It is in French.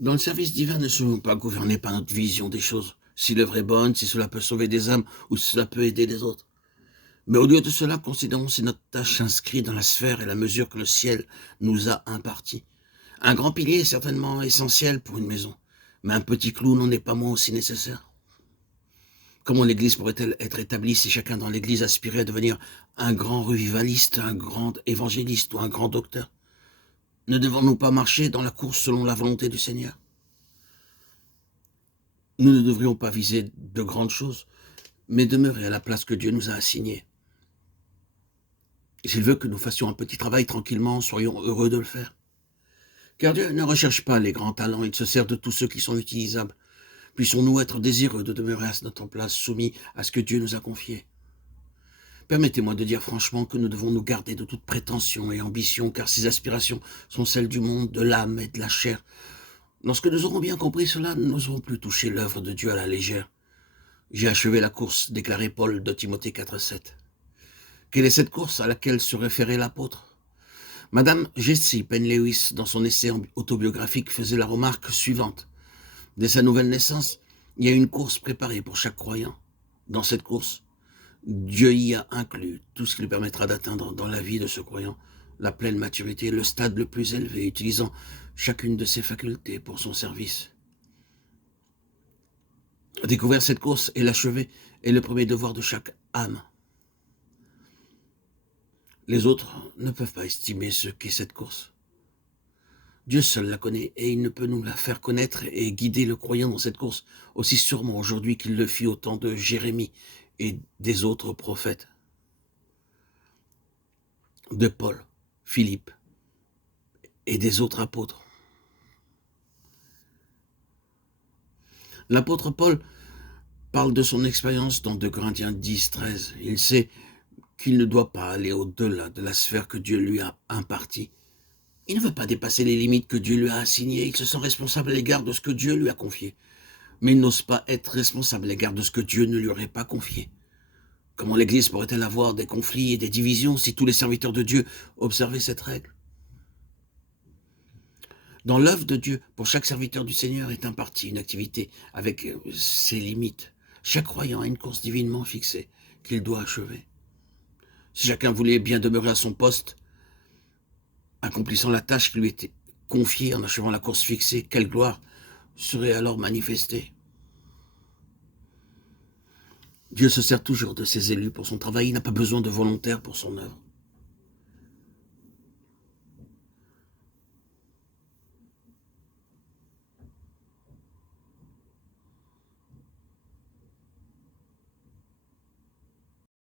Dans le service divin, ne soyons pas gouvernés par notre vision des choses. Si l'œuvre est bonne, si cela peut sauver des âmes ou si cela peut aider les autres. Mais au lieu de cela, considérons si notre tâche s'inscrit dans la sphère et la mesure que le ciel nous a impartie. Un grand pilier est certainement essentiel pour une maison, mais un petit clou n'en est pas moins aussi nécessaire. Comment l'Église pourrait-elle être établie si chacun dans l'Église aspirait à devenir un grand revivaliste, un grand évangéliste ou un grand docteur? Ne devons-nous pas marcher dans la course selon la volonté du Seigneur? Nous ne devrions pas viser de grandes choses, mais demeurer à la place que Dieu nous a assignée. S'il veut que nous fassions un petit travail tranquillement, soyons heureux de le faire. Car Dieu ne recherche pas les grands talents, il se sert de tous ceux qui sont utilisables. Puissions-nous être désireux de demeurer à notre place, soumis à ce que Dieu nous a confié. Permettez-moi de dire franchement que nous devons nous garder de toute prétention et ambition, car ces aspirations sont celles du monde, de l'âme et de la chair. Lorsque nous aurons bien compris cela, nous n'oserons plus toucher l'œuvre de Dieu à la légère. J'ai achevé la course, déclarait Paul de Timothée 4,7. Quelle est cette course à laquelle se référait l'apôtre? Madame Jessie Penn-Lewis, dans son essai autobiographique, faisait la remarque suivante. Dès sa nouvelle naissance, il y a une course préparée pour chaque croyant. Dans cette course, Dieu y a inclus tout ce qui lui permettra d'atteindre dans la vie de ce croyant la pleine maturité, le stade le plus élevé, utilisant chacune de ses facultés pour son service. Découvrir cette course et l'achever est le premier devoir de chaque âme. Les autres ne peuvent pas estimer ce qu'est cette course. Dieu seul la connaît et il ne peut nous la faire connaître et guider le croyant dans cette course aussi sûrement aujourd'hui qu'il le fit au temps de Jérémie et des autres prophètes, de Paul, Philippe et des autres apôtres. L'apôtre Paul parle de son expérience dans 2 Corinthiens 10, 13. Il sait qu'il ne doit pas aller au-delà de la sphère que Dieu lui a impartie. Il ne veut pas dépasser les limites que Dieu lui a assignées. Il se sent responsable à l'égard de ce que Dieu lui a confié. Mais il n'ose pas être responsable à l'égard de ce que Dieu ne lui aurait pas confié. Comment l'Église pourrait-elle avoir des conflits et des divisions si tous les serviteurs de Dieu observaient cette règle? Dans l'œuvre de Dieu, pour chaque serviteur du Seigneur est impartie une activité avec ses limites. Chaque croyant a une course divinement fixée qu'il doit achever. Si chacun voulait bien demeurer à son poste, accomplissant la tâche qui lui était confiée en achevant la course fixée, quelle gloire serait alors manifestée? Dieu se sert toujours de ses élus pour son travail, il n'a pas besoin de volontaires pour son œuvre.